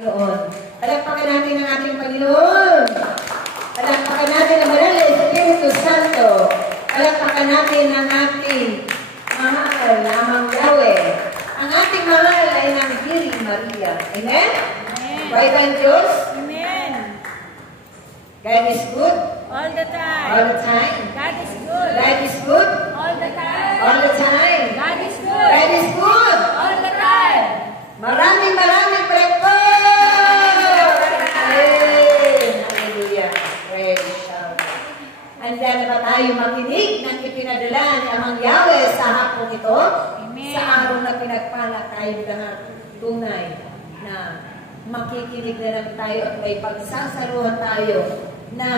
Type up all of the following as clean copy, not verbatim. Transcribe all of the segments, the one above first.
Panginoon. Palakpakan natin ang ating Panginoon. Palakpakan natin ang Banal na Espiritu Santo. Palakpakan natin ang ating mahal na Amang Yahweh. Ang ating mahal ay ng Virgin Maria. Amen? Right ang Diyos? Amen. God is good? All the time. All the time. God is good. God is good? All the time. All the time. God is good. God is good? All the time. Maraming breakfast! Hallelujah. Praise God. Andiyan na ba tayo makinig ng ipinadala ni Amang Yahweh sa hapong ito? Amen. Sa araw na pinagpala tayo lahat tunay na makikinig na lang tayo at may pagsasaluhan tayo na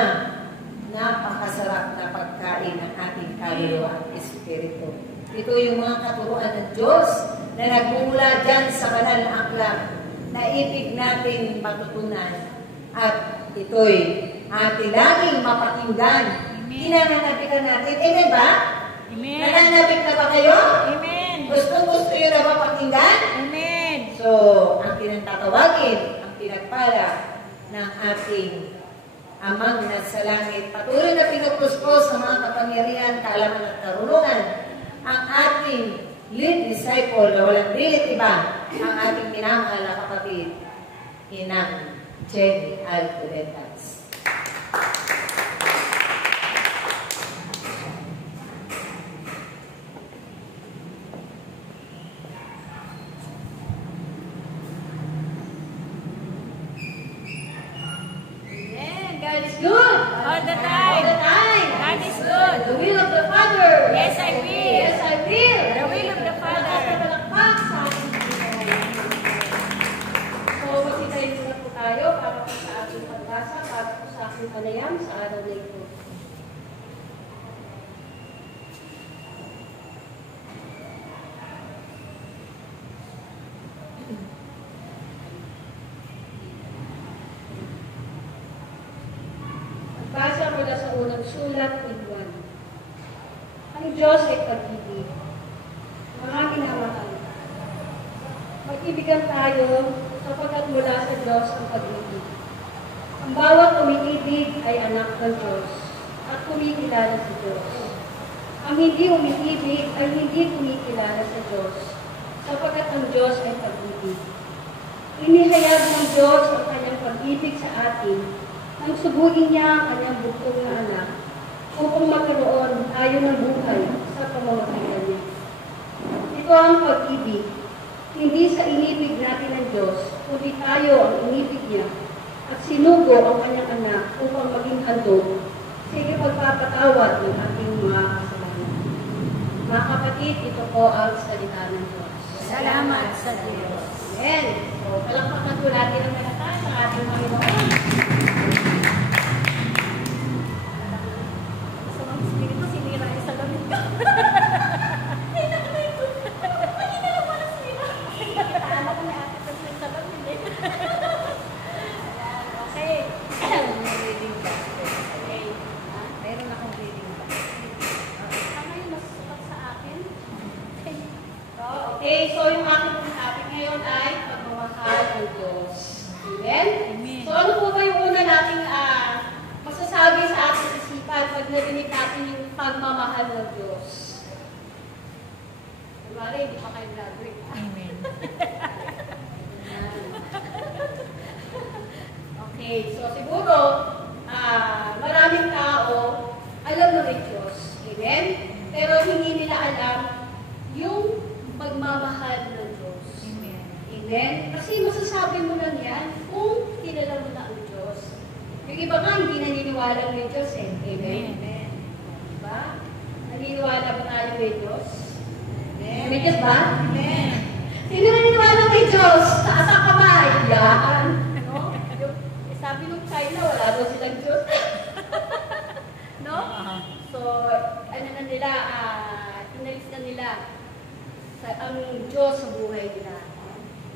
napakasarap na pagkain ng ating kaluluwa at espiritu. Ito yung mga katuruan ng Diyos na nagmumula dyan sa banal na aklat na ibig natin matutunan at ito'y ating laging mapakinggan. Hinananabikan natin. Amen ba? Amen. Nananabik na ba kayo? Amen. Gusto nyo na ba pakinggan? Amen. So, ang pinagtatawagin, ang pinagpala ng ating Amang nasa langit, patuloy na pinupuspos sa mga kapangyarihan, kaalaman at karunungan, ang ating lead disciple na walang dilit iba, ang ating minamahal na kapatid, Inang Jenny Alcobendas. God is good. All the time. All the time. God is good. The will of the Father. Yes, I will. Yes, I will. The will of the Father. Palakpak sa ating Panginoon. So, magsitayin muna po tayo para po sa ating pagbasa, para po sa ating panayam sa araw na ito. Basa mula sa unang sulat ng Juan. Ang Diyos ay pag-ibig. Mga minamahal. Mag-ibigan tayo sapagkat mula sa Diyos ang pag-ibig. Ang bawat umiibig ay anak ng Diyos at kumikilala sa Diyos. Ang hindi umiibig ay hindi kumikilala sa Diyos sapagkat ang Diyos ay pag-ibig. Inihayag ng Diyos ang kanyang pag-ibig sa atin nang subuhin niya ang kanyang bugtong na anak upang magkaroon tayo ng buhay sa pamamagitan niya. Ito ang pag-ibig, hindi sa inibig natin ng Diyos, kundi tayo ang inibig niya at sinugo ang kanyang anak upang maging handog sa ipagpapatawad ng ating mga kasalanan. Mga kapatid, ito po ang salita ng Diyos. Salamat sa Diyos. Amen. So, palakpakan po natin ang malakay sa ating Panginoon. Okay, so yung aking topic ngayon ay pagmamahal ng Diyos. Amen? Amen. So ano po ba yung una nating masasabi sa ating isipan pag narinig natin yung pagmamahal ng Diyos? Kumari, hindi pa kayo graduate. Amen. Okay, so siguro, maraming tao alam na may Diyos. Amen? Pero hindi nila alam yung pagmamahal ng Diyos. Amen. Amen? Kasi masasabi mo lang yan kung kilala mo na ang Diyos. Yung iba nga hindi naniniwala may Diyos eh. Amen? Amen. Diba? Naniniwala ba tayo may Diyos? Amen. May Diyos ba? Amen. Sino naniniwala may Diyos? Taas ang kamay. Yan. No? Sabi nung China, wala daw silang Diyos. No? So, ano na nila, inalis na nila ang Diyos sa buhay nila.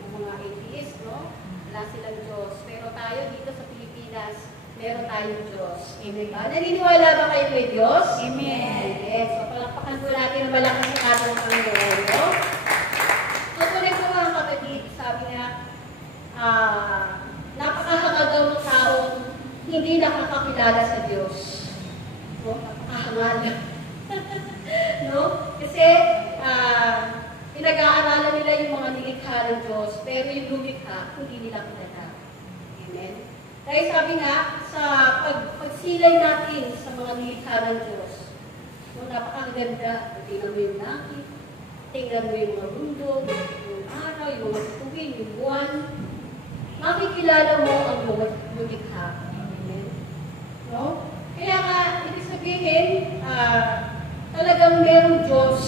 Ang mga atheist, no? Wala silang Diyos. Pero tayo dito sa Pilipinas, meron tayong Diyos. Amen ba? Naniniwala ba kayo may Diyos? Amen. Yes. So, palakpakan po natin ang malakas ng ating Panginoon, no? So, tuloy ko mga kapatid, sabi nga, hindi nakakakilala sa Diyos. No? Nakakahangal. No? Kasi, pinag-aaralan nila yung mga nilikha ng Diyos, pero yung lumikha, hindi nila kilala. Amen? Dahil sabi nga, sa pagsilay natin sa mga nilikha ng Diyos, no, napakaganda. Tingnan mo yung langit, tingnan mo yung mga bundok, yung araw, yung mga bituin, yung buwan. Makikilala mo ang lumikha. Amen? No? Kaya nga, ibig sabihin, talagang merong Diyos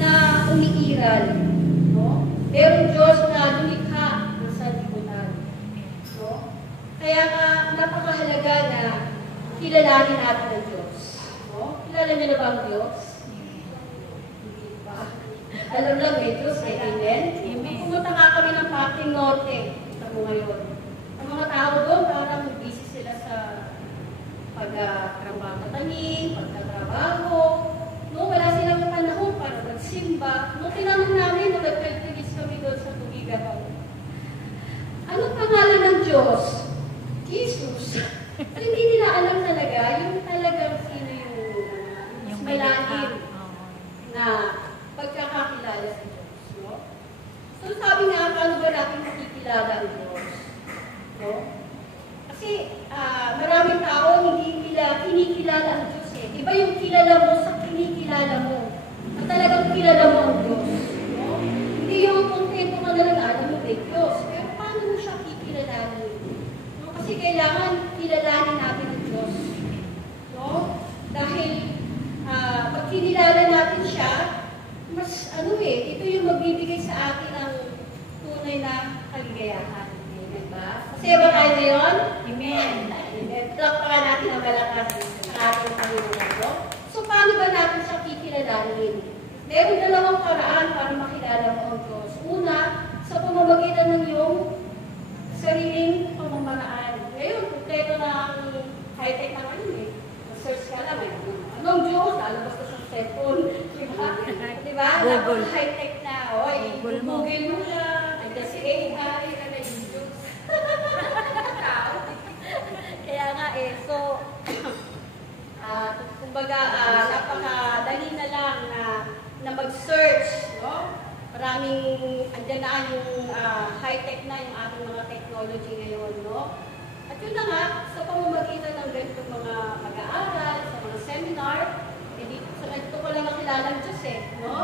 na umiiral. No? Merong Diyos na lumikha ng sanlibutan. No? Kaya nga, napakahalaga na kilalanin natin ang Diyos. No? Kilala niyo na ba ang Diyos? Hindi pa. Alam lang may Diyos, eh. Amen? Amen. Pumunta nga kami ng Parting Norte. Ito mo ngayon. Ang mga tao doon, parang busy sila sa pagtatrabaho, pagtatrabaho. No, wala silang panahon para magsimba. No, tinanong namin, no, nagpagtigis kami doon sa tugigan. Anong pangalan ng Diyos? Jesus. So, hindi nila alam talaga yung talagang sino yung malalim na pagkakakilala sa Diyos. No? So, sabi nga, paano ba natin makikilala ang Diyos? No? Kasi maraming tao hindi nila kinikilala ang Diyos eh. Iba yung kilala mo sa kinikilala mo. At talagang kilala mo ang Diyos. No? Hindi yung kontento ka na lang, alam mo may Diyos. Pero paano mo siya kikilalanin? No? Kasi kailangan kilalanin natin ang Diyos. No? Dahil pag kinilala natin siya, mas ito yung magbibigay sa atin ng tunay na kaligayahan. Amen ba? Kasi ba tayo ngayon? Amen. Talakpakan natin ang malakas sa ating Panginoon. So, paano ba natin siya kikilalanin? Meron dalawang paraan para makilala mo ang Diyos. Una, sa pamamagitan ng iyong sariling pamamaraan. Ngayon, kompleto na ang high-tech na ngayon eh. Search ka lang eh. Anong Diyos? Lalabas ka sa cellphone. Diba? Diba? Google. High-tech na. Oy, Google mo. Google mo siya. Kasi AI ka na yung Diyos. Kaya nga eh, so, kumbaga, napakadali na lang na mag-search, no? Maraming, andyan na yung high-tech na yung ating mga technology ngayon, no? At yun na nga, sa pamamagitan ng ganitong mga mag-aaral, sa mga seminar, sa ganito ko lang nakilala ang Diyos eh, no?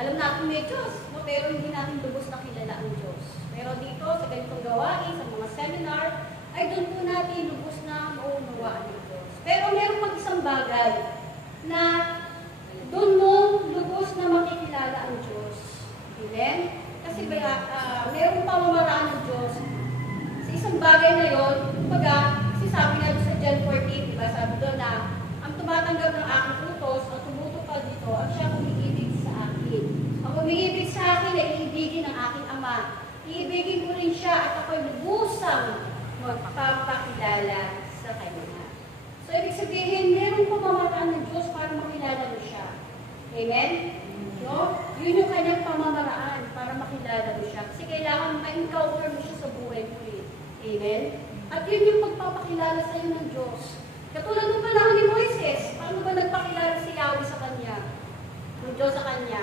Alam natin may Diyos, no? Pero hindi natin lubos na kilala ang Diyos. Pero dito, sa ganitong gawain, sa mga seminar, ay doon po natin lubos na maunawaan ng Diyos. Pero meron pang isang bagay na doon mo lubos na makikilala ang Diyos. Amen? Kasi meron pamamaraan ng Diyos. Sa isang bagay na yon, kumbaga, kasi sabi nga sa John 14, diba? Sabi doon na, ang tumatanggap ng aking utos, ang tumutupad dito, ang siya umiibig sa akin. Ang umiibig sa akin ay iibigin ng aking Ama. Iibigin ko rin siya at ako'y lubusang magpapakilala sa Kanya. So, ibig sabihin, meron pamamaraan ng Diyos para makilala mo siya. Amen? No? Yun yung kanyang pamamaraan para makilala mo siya. Kasi kailangan ma-encounter mo siya sa buhay mo. Amen? At yun yung magpapakilala sa iyo ng Diyos. Katulad ng panahon ni Moises, paano ba nagpakilala si Yahweh sa kanya? Ng Diyos sa kanya.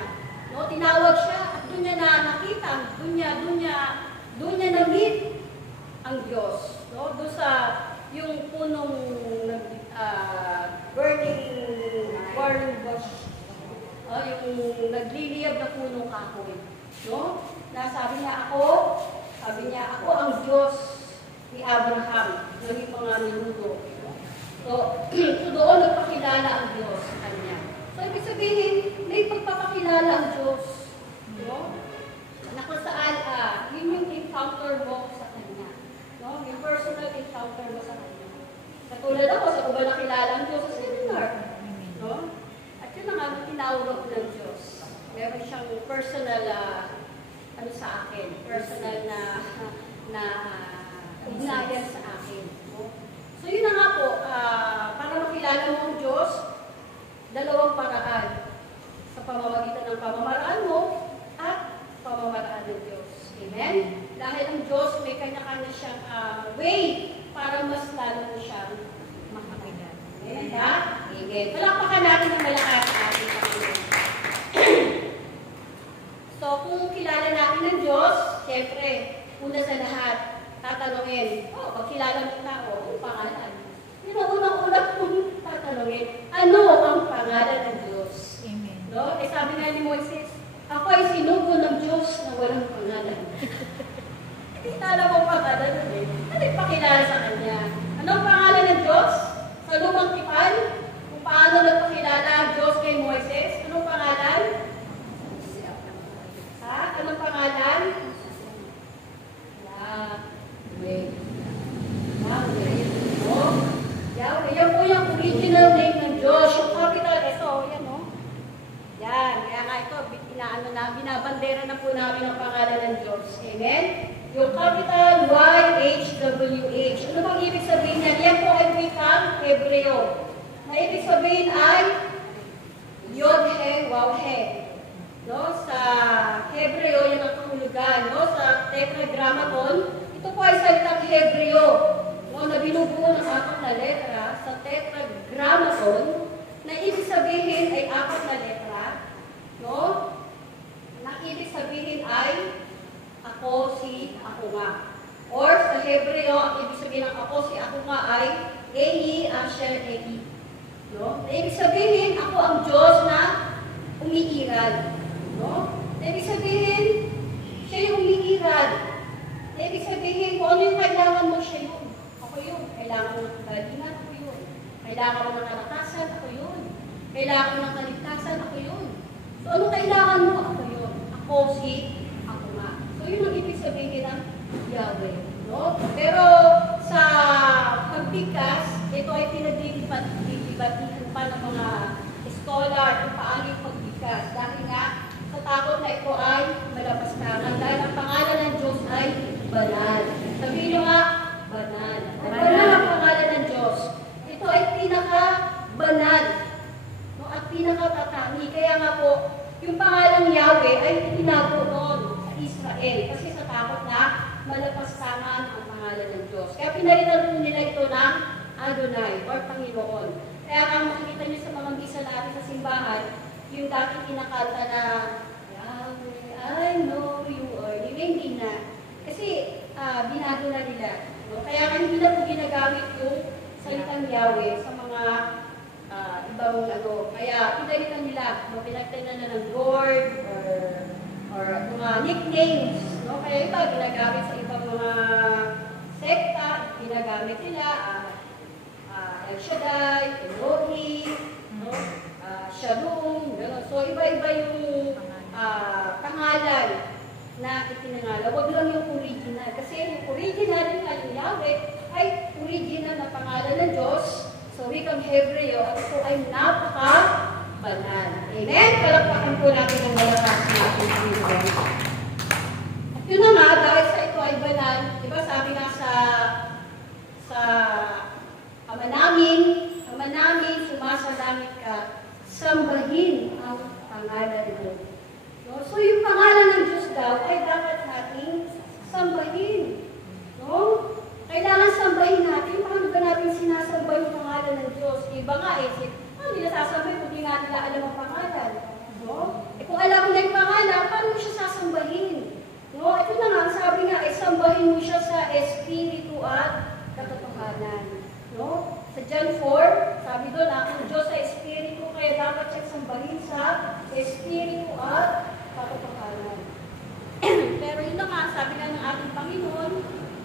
No? Tinawag siya at doon niya nakita, doon niya na-meet ang Diyos. No? Doon sa yung punong burning bush. Yung nagliliyab na punong kahoy. No? Sabi niya ako ang Diyos ni Abraham, naging mga niluto. So doon nagpakilala ang Diyos sa kanya. So, ibig sabihin, may pagpapakilala ang Diyos. No? Na kung saan, yun yung encounter mo sa Kanya. No? Yung personal encounter mo sa Kanya. Katulad ako, sa ko ba nakilala ang Diyos sa seminar? No? At yun na nga, tinawag ako ng Diyos. Meron siyang personal, sa akin, personal na ugnayan sa akin. No? So, yun na nga po, para makilala mo ang Diyos, dalawang paraan sa pamamagitan ng pamamaraan mo at pamamaraan ng Diyos. Amen? Dahil ang Diyos may kanya-kanya siyang way para mas lalo ibigin. Palakpakan natin ng malakas sa ating Panginoon. So, kung kilala natin ng Diyos, siyempre, una sa lahat, tatanungin, pag kilala mo na ako, ang pangalan. Yun ang unang-unang kong tatanungin, ano ang pangalan ng Diyos? Amen. No? Sabi nga ni Moises, ako ay sinugo ng Diyos na walang pangalan. Hindi na alam ang pangalan nun eh. Ano yung pakilala sa Kanya? Anong pangalan ng Diyos? Sa lumang tipan? Kung paano nagpakilala ang Diyos kay Moises? Anong pangalan? Ha? Anong pangalan? Yahweh. Yahweh. Oh, Yahweh. Yan po yung original name ng Diyos. Yung capital, ito, yan o. Yan. Kaya nga ito, binabandera na po namin ang pangalan ng Diyos. Amen? Yung capital YHWH. Ano bang ibig sabihin niyan? Yan po ay wikang Hebreo. Na ibig sabihin ay Yod-He, Waw-He. No? Sa Hebreo, yan ang kahulugan. No? Sa Tetragrammaton, ito po ay salitang Hebreo. No? Na binubuo ng 4 na letra sa Tetragrammaton, na ibig sabihin ay 4 na letra. No? Na ibig sabihin ay ako si ako nga. Or sa Hebreo, ang ibig sabihin ng ako si ako nga ay Ei, Asher, Ei. No? Na ibig sabihin, ako ang Diyos na umiiral. No? Na ibig sabihin, siya yung umiiral. Na ibig sabihin, kung ano yung kailangan mo, siya yun. Ako yun. Kailangan mo ng kagalingan, ako yun. Kailangan mo ng kalakasan, ako yun. Kailangan mo ng kaligtasan, ako yun. So, ano kailangan mo? Ako yun. Ako si ako nga. So, yun ang ibig sabihin ng Yahweh. No? Pero sa pagbigkas, ito ay pinagdidibatihan pa ng mga scholar kung paano yung pagbigkas. Dahil nga, sa takot na ito ay malapastangan. Dahil ang pangalan ng Diyos ay banal. Sabihin nyo nga, banal. Banal ang pangalan ng Diyos. Ito ay pinaka-banal. No? At pinaka-tatangi. Kaya nga po, yung pangalang Yahweh ay tinago noon sa Israel. Kasi sa takot na malapastangan ang pangalan ng Diyos. Kaya pinalitan nila ito ng Adonai or Panginoon. Kaya nga makikita niyo sa mga misa natin sa simbahan, yung dating kinakanta na Yahweh, I know you are. Hindi na. Kasi binago na nila. No? Kaya hindi na po ginagamit yung salitang Yahweh sa mga ibang ano. Kaya pinalitan nila. No? Pinagtanan na ng Lord or mga nicknames. No? Kaya iba ginagamit sa ibang mga sekta. Ginagamit nila El Shaddai, Elohim, no? Shalom, gano'n. So, iba-iba yung pangalan na itinangala. Huwag lang yung original. Kasi yung original yung Yahweh ay original na pangalan ng Diyos. So, wikang Hebreo, at ito ay napaka-banal. Amen? Palakpakan po natin ang malakas na ating Panginoon. At yun na nga, dahil sa ito ay banal, di ba sabi nga sa Ama namin, sumasalangit ka, sambahin ang pangalan mo. No? So, yung pangalan ng Diyos daw ay dapat nating sambahin. No? Kailangan sambahin natin. Paano ba natin sinasamba yung pangalan ng Diyos? Iba nga paano nila sasambahin kung di nga nila alam ang pangalan? No? Kung alam mo na yung pangalan, paano mo siya sasambahin? No? Ito na nga, sabi nga, sambahin mo siya sa Espiritu at katotohanan. No? Sa John 4, sabi doon, ang Diyos sa Espiritu, kaya dapat siya sambahin sa Espiritu at katotohanan. Pero yun na nga, sabi nga ng ating Panginoon,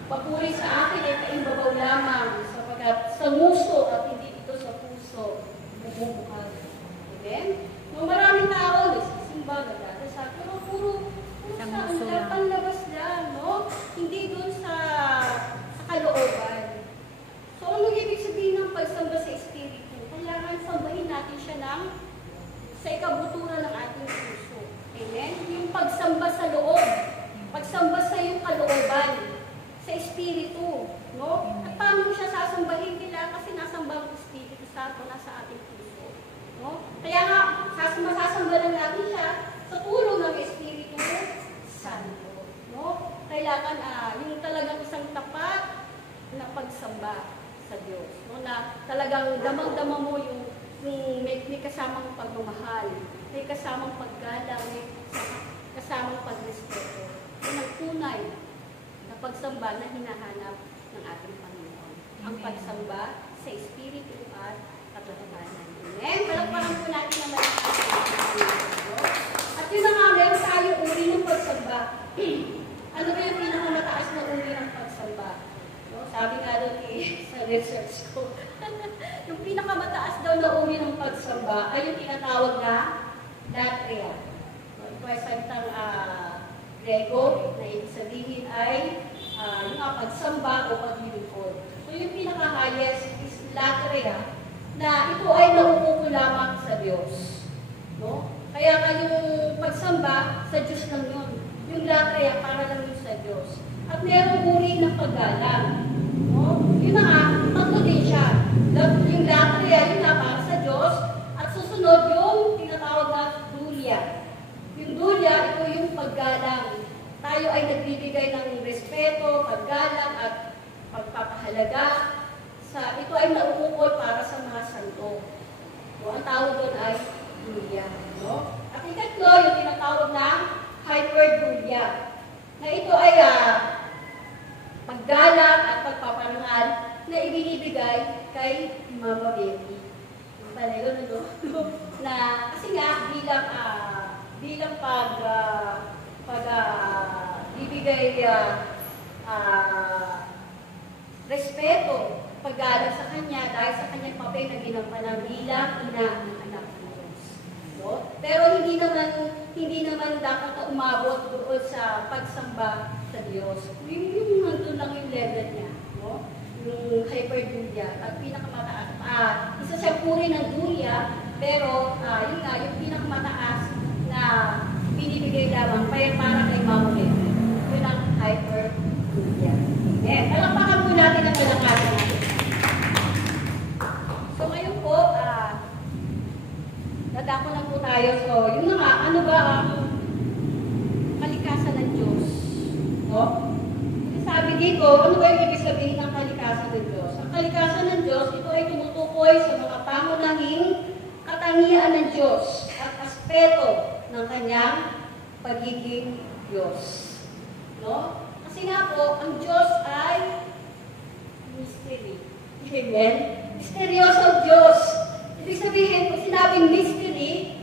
papuri sa akin ay kaimbabaw lamang, sapagkat sa nguso at hindi ito sa puso, bumubukas. Amen? Nung maraming tao, nagsisimba, nagdadasal, pero puro panlabas lang, no? Hindi doon sa kalooban. So, ano ibig sabihin ng pagsamba sa Espiritu? Kailangan sambahin natin siya sa ikabuturan ng ating puso. Amen? Yung pagsamba sa loob. Pagsamba sa iyong kalooban. Sa Espiritu. No? At paano siya sasambahin nila? Kasi nasamba ang Espiritu sa ating puso. No? Kaya nga, masasamba lang natin siya sa tulong ng Espiritu Santo. No? Kailangan yung talagang isang tapat na pagsamba sa Diyos. No? Na talagang damang-dama mo yung may kasamang pagmamahal, may kasamang paggalang, may kasamang pagrespeto. Yun ang tunay na pagsamba na hinahanap ng ating Panginoon. Ang pagsamba sa Espiritu at katotohanan. Amen? Palagpakan po natin naman ang ating Panginoon. At yun na nga, meron tayo uri ng pagsamba. Ano ba yung pinakamataas na uri ng pagsamba? No? Sabi nga doon sa research ko, yung pinakamataas daw na uri ng pagsamba ay yung tinatawag na latria. Ito ay salitang Grego na ibig sabihin ay yung pagsamba o paglilingkod. So yung pinaka-highest is latria na ito ay nauupo lamang sa Diyos. No? Kaya nga yung pagsamba sa Diyos lang yun. Yung latria para lang yun sa Diyos. At merong uri ng paggalang. No? Yun na nga, tatlo din siya. Yung latria, yun na para sa Diyos. At susunod yung tinatawag na dulia. Yung dulia, ito yung paggalang. Tayo ay nagbibigay ng respeto, paggalang at pagpapahalaga. Ito ay nauukol para sa mga santo. So, ang tawag doon ay dulia. No? At ikatlo, yung tinatawag na hyperdulia. Na ito ay paggalang at pagpaparangal na ibinibigay kay Mama Mary. Pala yun, ano? Na, kasi nga, bilang ibigay respeto, paggalang sa kanya dahil sa kanyang papel na ginampanan bilang ina ng anak ng Diyos. No? Pero hindi naman dapat na umabot doon sa pagsamba sa Diyos. Yung nandun lang yung level niya. No? Yung hyperdulia at pinakamataas. Isa siyang puri ng dulia, pero yun nga, yung pinakamataas na binibigay lamang para kay Mama Mary. Yun ang hyperdulia. Palakpakan po natin ang palakasan natin. So ngayon po, dadako na po tayo. So yun na nga, ano ba ang kalikasan ng Diyos? No? Sabi dito, ano ba yung ibig sabihin ng kalikasan ng Diyos? Ang kalikasan ng Diyos, ito ay tumutukoy sa mga pangunahing katangian ng Diyos at aspeto ng kanyang pagiging Diyos. No? Kasi nga po, ang Diyos ay mystery. Amen? Misteryosong Diyos. Ibig sabihin, kung sinabing mystery,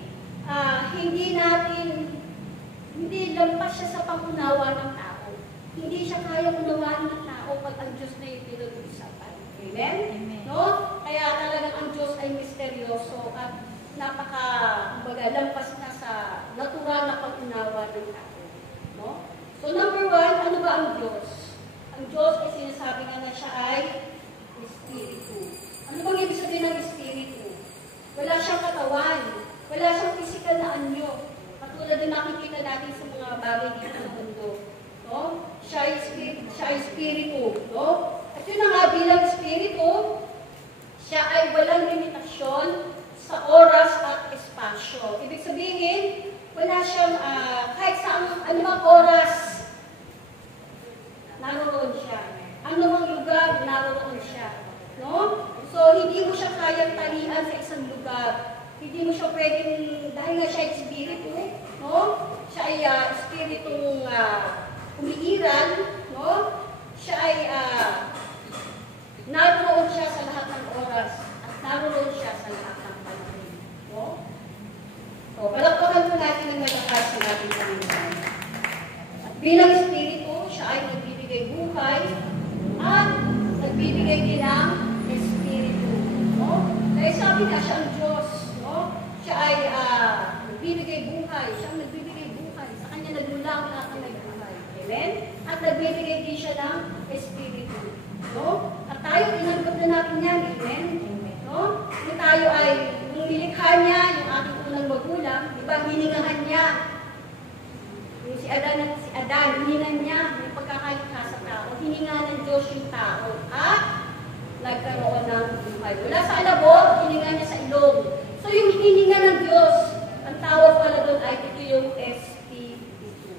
hindi lampas siya sa pangunawa ng tao. Hindi siya kaya unawaan ng tao pag ang Diyos na yung pinag-uusapan. Amen? Amen. No? Kaya talagang ang Diyos ay misteryoso at lampas na sa natural na pag-unawa ng tao. No? So number one, ano ba ang Diyos? Ang Diyos ay sinasabi nga na siya ay Espiritu. Ano bang ibig sabihin ng Espiritu? Wala siyang katawan. Wala siyang physical na anyo. Katulad na nakikita natin sa mga bagay dito sa mundo. No? Siya ay Espiritu. No? At yun na nga bilang Espiritu, siya ay walang limitasyon sa oras at espasyo. Ibig sabihin, wala siyang, kahit sa anumang oras, naroon siya. Anumang lugar, naroon siya. No? So, hindi mo siya kayang talian sa isang lugar. Hindi mo siya pwedeng, dahil nga siya ay espiritu, no? Siya ay espiritong umiiral, no? Siya ay naroon siya sa lahat ng oras at naroon siya sa lahat ng panahon. No? So, palakpakan po natin ang malakas ng ating Panginoon. At bilang espiritu, siya ay nagbibigay buhay at nagbibigay din ng espiritu. No? Dahil sabi nga siya ang Diyos. No? Siya ay nagbibigay buhay. Siya ang nagbibigay buhay. Sa kanya nagmulang lahat ng may buhay. Amen? At nagbibigay din siya ng espiritu. No? At tayo, tinanggap na natin yan. Amen? No? Kung tayo ay, nung nilikha niya, yung ating unang magulang, di ba, hiningahan niya. Yung si Adan, hiningan niya yung pagkakalikha sa tao. Hiningahan ng Diyos yung tao. At nagkaroon ng buhay. Wala sa alabog, hiningan niya sa ilong. So yung hininga ng Diyos, ang tawag pala doon ay ito yung Espiritu.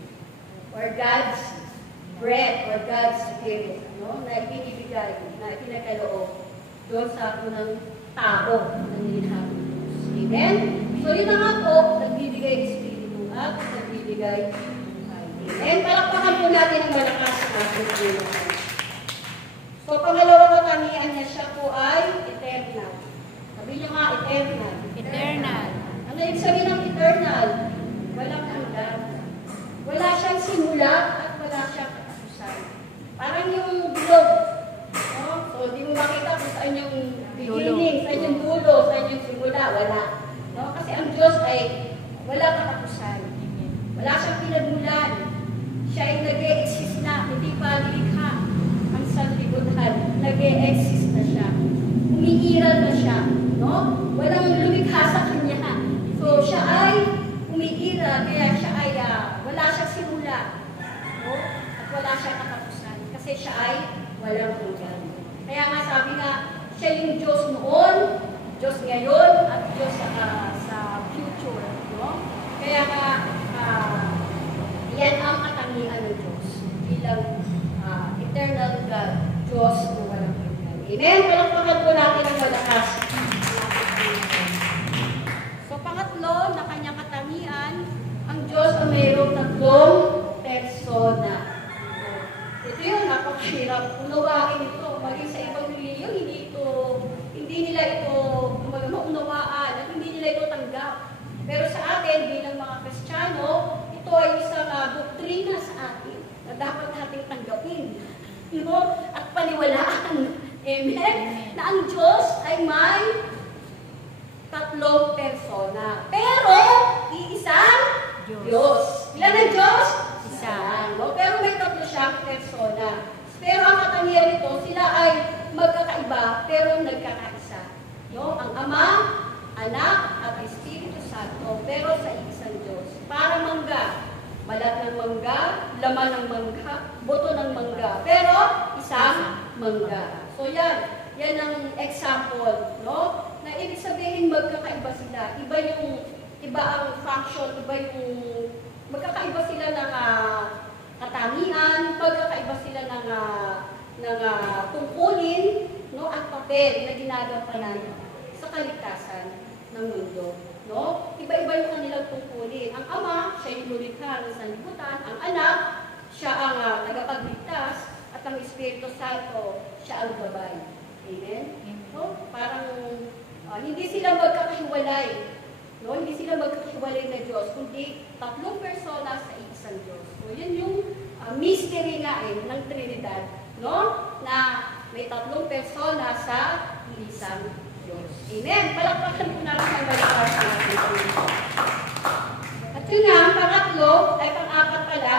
Or God's breath, or God's Spirit. No? Na ibinibigay, na ipinagkaloob doon sa unang tao na nilikha. Amen? So yun na nga po, nagbibigay Espiritu at nagbibigay buhay. Amen? Palakpakan po natin ang malakas ng ating Panginoon. So pangalawang katangian niya, siya po ay eternal. Sabi niyo nga, eternal. Eternal. Ano yung sabihin ng eternal? Walang hanggan. Wala siyang simula at wala siyang katapusan. Parang yung bilog. No? So, di mo makita kung saan yung beginning, saan yung dulo, saan yung simula. Wala. No? Kasi ang Diyos ay wala katapusan. Wala siyang pinagmulan. Siya ay nag-e-exist na. Hindi pa nilikha ang sanlibutan. Nag-e-exist na siya. Umiiral na siya. No? Walang lumikha sa kanya. So, siya ay umiiral. Kaya siya ay wala siyang simula. No? At wala siyang katapusan. Kasi siya ay walang hanggan. Kaya nga sabi nga, siya yung Diyos noon, Diyos ngayon, at Diyos sa future. No? Kaya nga, yan ang katangian ng Diyos bilang eternal God, Diyos na walang hanggan. Amen? Palakpakan po natin ang malakas. So, pangatlo na kanyang katangian, ang Diyos ay mayroong tatlong persona. Ito yun, napakahirap unawain ito. Maging sa ibang reliyon, hindi nila ito maunawaan at hindi nila ito tanggap. Pero sa atin, bilang mga Kristiyano, ito ay isang doktrina sa atin na dapat nating tanggapin. No? At paniwalaan. Amen? Na ang Diyos ay may tatlong persona. Pero, iisang Diyos. Ilan ang Diyos? Isa. No? Pero may tatlo siyang persona. Pero ang katangian nito, sila ay magkakaiba, pero nagkakaisa. No? Ang Ama, Anak, at Espiritu Santo, pero sa isang Diyos. Para mangga. Balat ng mangga, laman ng mangga, buto ng mangga. Pero, isang mangga. So yan ang example, no? Na ibig sabihin magkakaiba sila. Iba ang function, magkakaiba sila ng katangian, magkakaiba sila ng tungkulin, no? At papel na ginagampanan sa kaligtasan ng mundo, no? Iba-iba yung kanilang tungkulin. Ang Ama, siya yung lumikha ng sanlibutan. Ang Anak, siya ang tagapagligtas. At ang Espiritu Santo, siya ang gabay. Amen? So, parang hindi sila magkakahiwalay. No? Hindi sila magkakahiwalay na Diyos, kundi tatlong persona sa isang Diyos. So, yun yung mystery nga ng Trinidad. No? Na may tatlong persona sa isang Diyos. Amen? Palakpakan po natin ang malakas natin. At yun nga, ang pangatlo, ay pang-apat pala,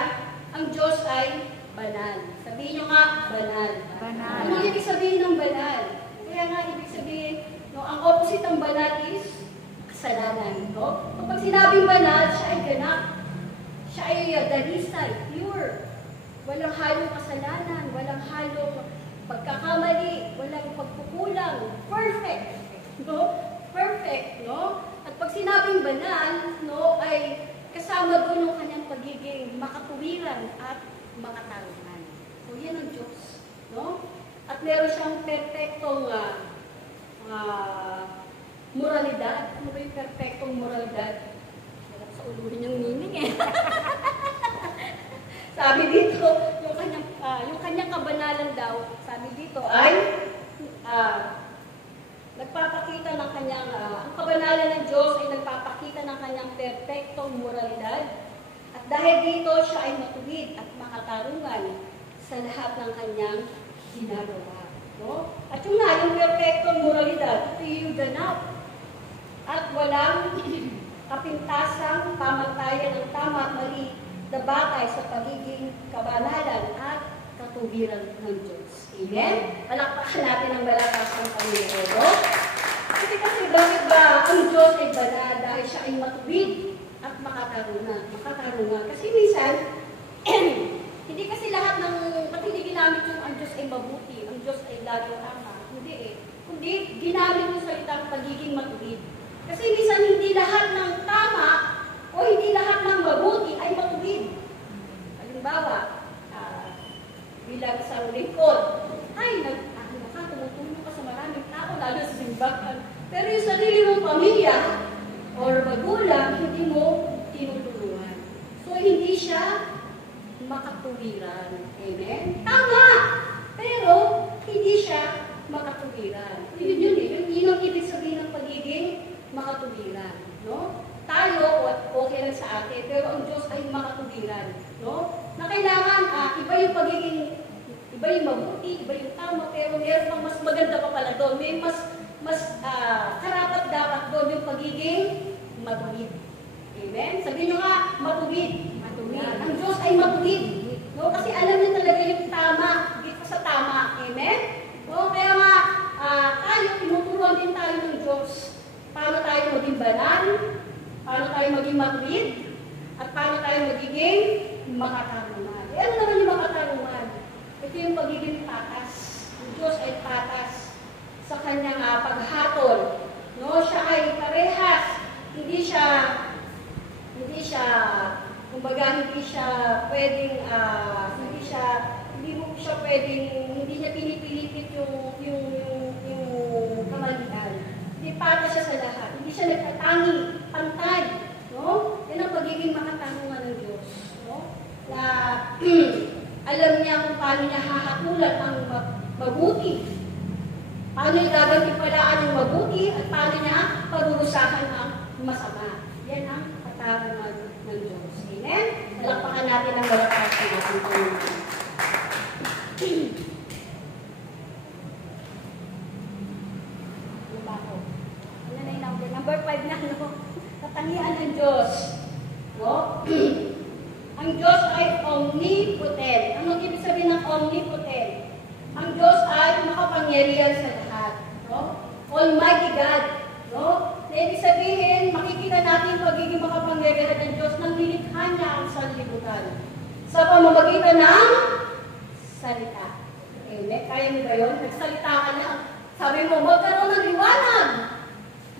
ang Diyos ay banal. Sabihin nyo nga, banal. Banal. Ano ibig sabihin ng banal? Kaya nga, ibig sabihin, no, ang opposite ng banal is kasalanan. No? Kapag sinabing banal, siya ay ganap. Siya ay dalisay, pure. Walang halong kasalanan, walang halong pagkakamali, walang pagkukulang. Perfect. No? Perfect. No? At pag sinabing banal, no, ay kasama doon ang kanyang pagiging makatuwiran at makatarungan. So, yan ang Diyos. No? At meron siyang perfectong moralidad. Ano ba yung perfectong moralidad? Sarap sa uluhin yung meaning eh. Sabi dito, yung kanyang kabanalan daw, sabi dito ay nagpapakita ng kanyang, ang kabanalan ng Diyos ay nagpapakita ng kanyang perfectong moralidad. At dahil dito, siya ay matuwid at makatarungan sa lahat ng kanyang ginagawa. No? At yung perfectong moralidad, ito yung ganap. At walang kapintasang pamantayan ng tama at mali na batay sa pagiging kabanalan at katuwiran ng Diyos. Amen? Palakpakan natin ang malakas ng Panginoon. No? Kasi bakit ba ang Diyos ay banal dahil siya ay matuwid at makatarungan. Kasi minsan, hindi kasi lahat ng, ba't hindi ginamit yung ang Diyos ay mabuti, ang Diyos ay laging tama. Hindi eh. Kundi ginamit yung salitang pagiging matuwid. Kasi minsan hindi lahat ng tama o hindi lahat ng mabuti ay matuwid. Halimbawa, bilang isang lingkod, ay, tumutulong ka sa maraming tao, lalo sa simbahan. Pero yung sarili mong pamilya, or magulang, hindi mo tinutulungan. So, hindi siya makatuwiran. Amen? Tama! Pero, hindi siya makatuwiran. Yun eh. Yun ang ibig sabihin ng pagiging makatuwiran. No? Tayo, okay lang sa atin, pero ang Diyos ay makatuwiran. No? Na kailangan, iba yung pagiging, iba yung mabuti, iba yung tama, pero meron pang mas maganda pa pala doon. May mas karapat dapat doon yung pagiging matuwid. Amen? Sabihin nyo nga, matuwid. Ang Diyos ay matuwid. No? Kasi alam niya talaga yung tama, dito sa tama. Amen? No? Kaya nga, tayo, tinuturuan din tayo ng Diyos. Paano tayo maging banal? Paano tayo maging matuwid? At paano tayo magiging makatarungan? Ano naman yung makatarungan? Ito yung pagiging patas. Ang Diyos ay patas sa kanyang paghatol. No? Siya ay parehas. Hindi niya pinipilipit yung kamalian. Hindi pata siya sa lahat. Hindi siya nagtatangi, pantay. No? Yan ang pagiging makatanungan ng Diyos. No? Na alam niya kung paano niya hahatulan ang mabuti. Paano niya gagantipalaan ang mabuti at paano niya parurusahan ang masama. Yan ang katarungan ng Diyos. Amen? Malakpakan natin ang malakas ng ating Panginoon. Number 5 na, no? Katangian ng Diyos. No? Ang Diyos ay omnipotent. Ano ibig sabihin ng omnipotent? Ang Diyos ay makapangyarihan sa lahat. No? Almighty God. No? Na ibig sabihin, makikita natin pagiging makapangyarihan ng Diyos nang nilikha niya ang sanlibutan. Sa pamamagitan ng salita. Amen? Kaya mo ba yun? Nagsalita ka lang. Sabi mo, magkaroon ng liwanag.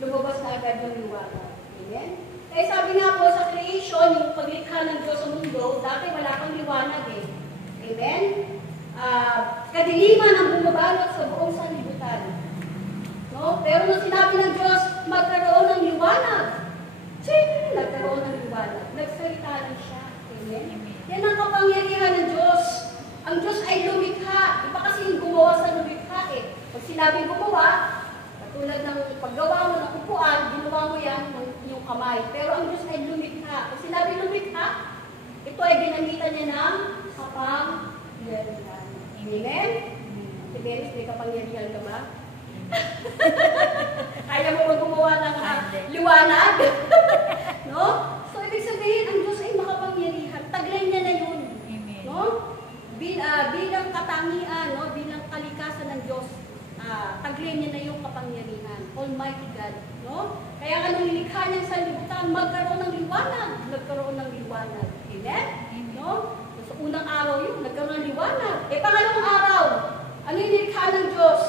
Lumabas na agad yung liwanag. Amen? Kaya sabi nga po sa creation, yung paglikha ng Diyos sa mundo, dati wala pang liwanag eh. Amen? Kadiliman ang bumabalot sa buong sanlibutan. No? Pero nung sinabi ng Diyos, magkaroon ng liwanag. Siyempre, nagkaroon ng liwanag. Nagsalita rin siya. Amen? Yan ang kapangyarihan ng Diyos. Ang Diyos ay lumikha. Iba kasi yung gumawa sa lumikha eh. Pag sinabi gumawa, tulad ng paggawa mo ng upuan, ginawa mo yan ng iyong kamay. Pero ang Diyos ay lumikha. Pag sinabi lumikha, ito ay ginamitan niya ng kapangyarihan. Amen? Si Dennis, may kapangyarihan ka ba? Kaya mo gumawa ng liwanag? No? So, ibig sabihin, ang Diyos ay makapangyarihan. Taglay niya na yun. No? Bilang katangian, no? Bilang kalikasan ng Diyos, taglay niya na yung kapangyarihan. Almighty God. No? Kaya nga nung nilikha niya sa libutan, magkaroon ng liwanag. Nagkaroon ng liwanag. Amen? No? So, unang araw yun, nagkaroon ng liwanag. Pangalawang araw, ano yung nilikha ng Diyos?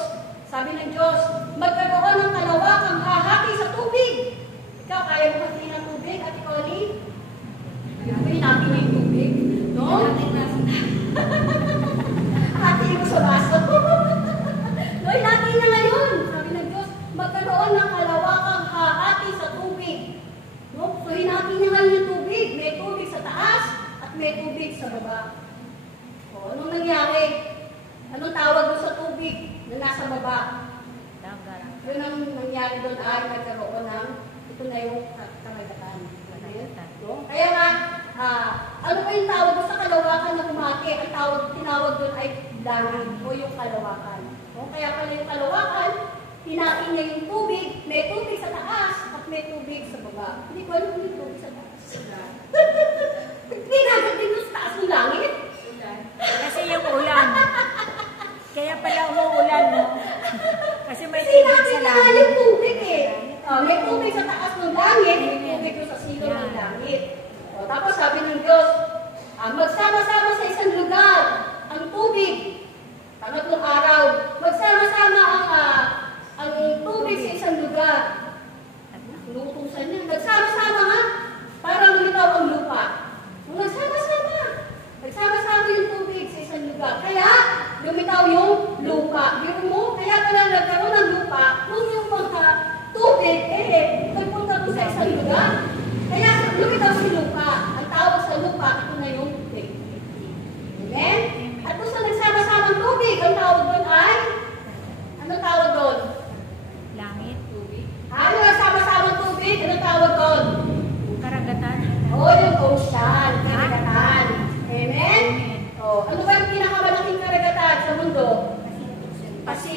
Sabi ng Diyos, magkaroon ng kalawakang hahati sa tubig. Ikaw, kaya mo hatiin ng tubig, Ate Connie? Hatiin natin yung tubig. No? Hatiin mo sa baso. No, ilagay na ngayon. Sabi ng Diyos, magkaroon ng kalawakang hahati sa tubig. No? So, hinati niya ngayon yung tubig. May tubig sa taas at may tubig sa baba. O, anong nangyari? Anong tawag doon sa tubig na nasa baba? Yun ang nangyari doon ay nagkaroon ng, ito na yung karagatan. No? Kaya nga, ano ba yung tawag doon sa kalawakan na humati? Ang tinawag doon ay langit o yung kalawakan. No? Kaya pala yung kalawakan, hinatin niya yung tubig, may tubig sa taas at may tubig sa baba. Hindi ko alam kung may tubig sa taas. Hindi nagating doon sa taas ng langit. Kasi yung ulan. Kaya pala umuulan, no? Kasi may tubig sa langit. Yung tubig eh. May tubig sa taas ng langit, may tubig doon sa silong ng langit. Tapos sabi ng Diyos, magsama-sama sa isang lugar ang tubig. Pangatlong araw, magsama-sama ang tubig sa isang lugar. Lutusan niya. Nagsama-sama nga para lumitaw ang lupa. Nagsama-sama yung tubig sa isang lugar. Kaya lumitaw yung lupa. Biro mo, kaya pala nagkaroon ng lupa, kung yung mga tubig, nagpunta ko sa isang lugar.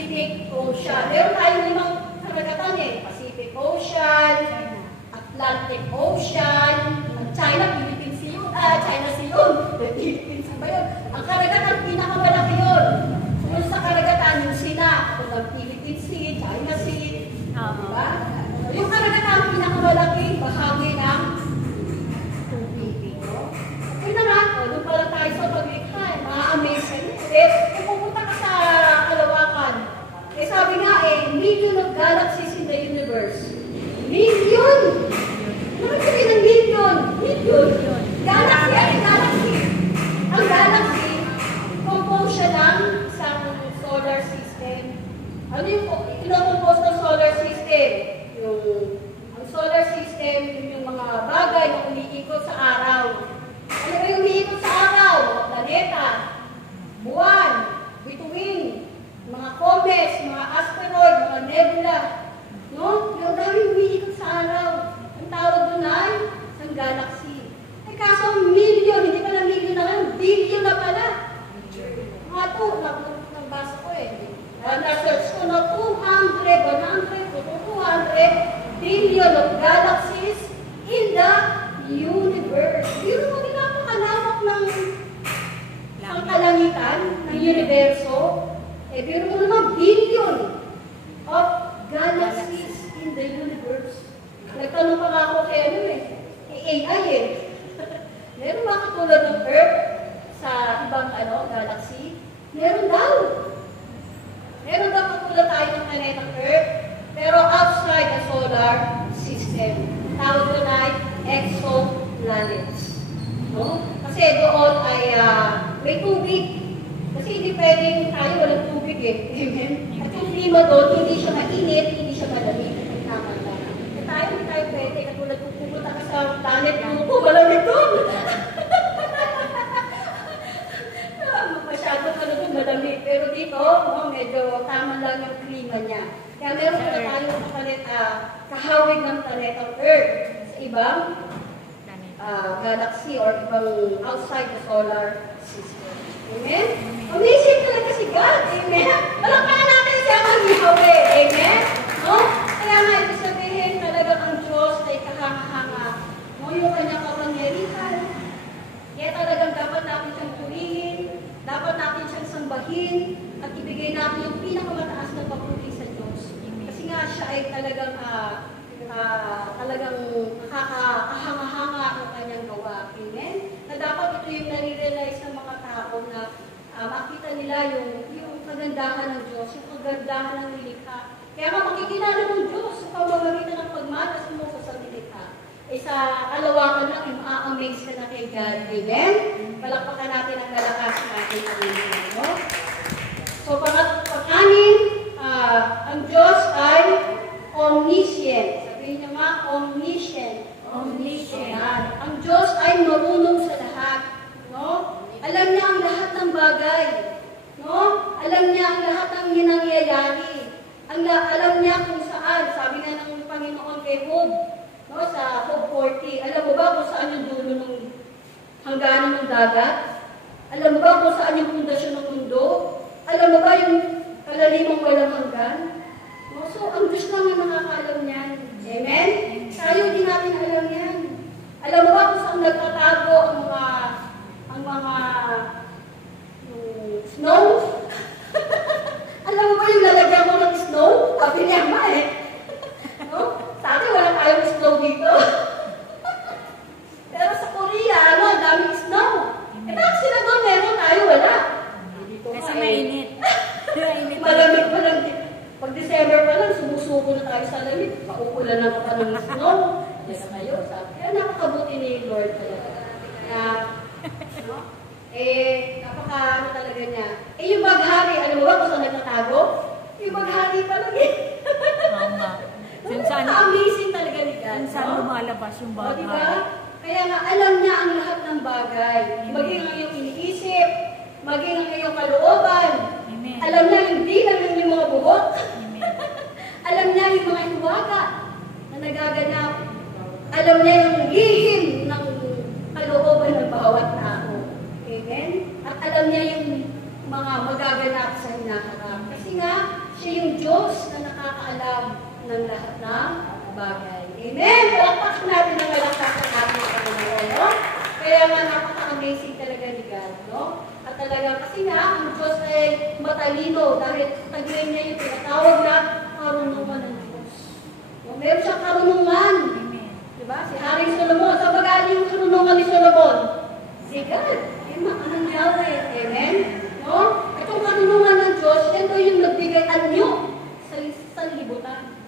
Pacific Ocean. Meron tayong limang karagatan eh. Pacific Ocean, Atlantic Ocean, China, Philippines yun. China Sea yun. Philippines ba yun? Ang karagatan, pinakamalaki yun. Kung sa karagatan, yung sina, kung ang Philippine Sea, China Sea, diba? Yung karagatan, pinakamalaking bahagi ng tubig. No? Okay na nga, doon pala tayo sa paglikha. Ma-amaze ka niya. Kung pupunta ka sa kalawakan, sabi nga million of galaxies in the universe. Million! Naman sabi ng million? Million! Galaxy, galaxy! Ang galaxy, compose siya ng isang solar system. Ano yung ino-compose ng solar system? Ang solar system, yung mga bagay na umiikot sa araw. Ano ba yung umiikot sa araw? Mga planeta, buwan, bituin, mga comets, mga asteroid, mga nebula. No? Yung dami umiikot sa araw. Ang tawag doon ay isang galaxy. Kaso million, hindi pala million na ngayon, billion na pala. Mga to, nabasa ko na-search ko na 100 billion of galaxies in the universe. Pero kung pinapakalamak ng kalangitan, ng universo, pero mo naman billion of galaxies in the universe. Nagtanong pa nga ako kay AI Meron ba katulad ng Earth sa ibang galaxy? Meron daw. Meron daw katulad tayo ng planetang Earth, pero outside the solar system. Tawag doon ay exoplanets. No? Kasi doon ay may tubig. Kasi hindi pwedeng tayo walang tubig Amen? At yung klima doon, hindi siya mainit, hindi siya malamig. Tayo, hindi tayo pwede. Katulad kung pupunta ka sa planet Pluto, malamig doon. Masyado ka doon malamig. Pero dito, medyo tama lang yung klima niya. Kaya meron pala tayong kahawig ng planetang Earth sa ibang galaxy or ibang outside the solar system. Amen? Amazing talaga si God. Amen? Malakpakan natin siya mag-ihawi. Amen? No? Kaya nga, ito sabihin talagang ang Diyos ay kahanga-hanga. No? Yung kanyang kapangyarihan. Kaya talagang dapat natin siyang purihin, dapat natin siyang sambahin, at ibigay natin yung pinakamataas na papuri sa Diyos. Kasi nga siya ay talagang kahanga-hanga ang kanyang gawa. Amen? Na dapat ito yung nare-realize ng mga tao na makita nila yung kagandahan ng Diyos, yung kagandahan ng nilikha. Kaya nga makikilala ng Diyos sa pamamagitan ng pagmalas mo sa nilikha. Sa kalawakan lang, ma-amaze ka na kay God. Amen? Palakpakan natin ang lalakas ng ating Panginoon. No? So, pang-anim, ang Diyos ay omniscient. Sabihin niyo nga, omniscient. Omniscient. Ang Diyos ay marunong sa lahat. No? Alam niya ang lahat ng bagay. No? Alam niya ang lahat ng nangyayari. Alam niya kung saan. Sabi nga ng Panginoon kay Job, no? Sa Job 40, alam mo ba kung saan yung dulo ng hangganan ng dagat? Alam mo ba kung saan yung pundasyon ng mundo? Alam mo ba yung kalalimang walang hanggan? No? So, ang Diyos lang ang nakakaalam niyan. Amen? Tayo din natin alam yan. Alam mo ba kung saan nagtatago ang mga snow? Alam mo ba yung lalagyan mo ng snow? Sabi niya ma no? Sa atin, wala tayong snow dito. Pero sa Korea, ang daming snow. Bakit sila doon meron tayo? Wala. Kasi mainit. Malamig pa lang. Pag December pa lang, sumusuko na tayo sa lamig. Pauulan na pa ng snow. Yes, kayo. Kaya nakakabuti ni Lord talaga. Napaka talaga niya. Yung baghari, alam mo ba kung saan nagtatago? Yung baghari pa lang Amazing talaga ni God. Saan lumalabas yung baghari? Diba? Kaya nga, alam niya ang lahat ng bagay. Maging ang iyong iniisip, maging ang iyong kalooban. Amen. Alam niya yung dilang ng iyong mga buhok. Alam niya yung mga hiwaga na nagaganap. Alam niya yung lihim ng kalooban ng bawat tao. Amen? At alam niya yung mga magaganap sa hinaharap. Kasi nga, Siya yung Diyos na nakakaalam ng lahat ng bagay. Amen! Palakpakan natin ang malakas ng ating Panginoon, no? Kaya nga napaka-amazing talaga ni God, no? At talaga, kasi nga, ang Diyos ay matalino dahil taglay niya yung tinatawag na karunungan ng Diyos. No? Meron siyang karunungan. Diba? Si Haring Solomon. Sa magaling yung karunungan ni Solomon? Si God. Anong nangyari? Amen? No? Itong karunungan ng Diyos, ito yung nagbigay anyo sa libutan.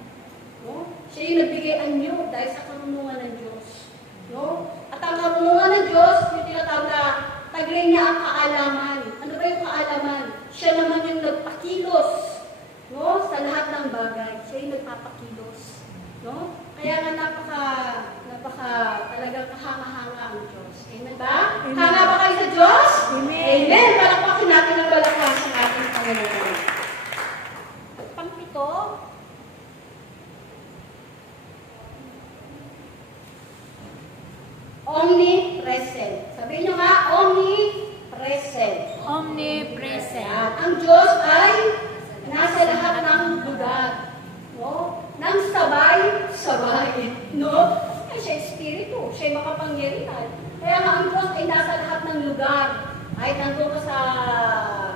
No? Siya yung nagbigay anyo dahil sa karunungan ng Diyos. No? At ang karunungan ng Diyos, yung tinatawag na taglay niya ang kaalaman. Ano ba yung kaalaman? Siya naman yung nagpakilos, no? Sa lahat ng bagay. Siya yung nagpapakilos. No? Kaya nga napaka talagang kahanga-hanga ang Diyos. Amen ba? Amen. Hanga ba kayo sa Diyos? Amen. Amen. Palakpakin natin ang malakas ng ating Panginoon. Pang-pito, omnipresent. Sabihin nyo nga, omnipresent. Omnipresent. Ang Diyos ay nasa lahat ng lugar. No? Nang sabay-sabay. No? Ay, siya espiritu. Siya makapangyarihan. Kaya nga ang Diyos ay nasa lahat ng lugar. Kahit nandun ka sa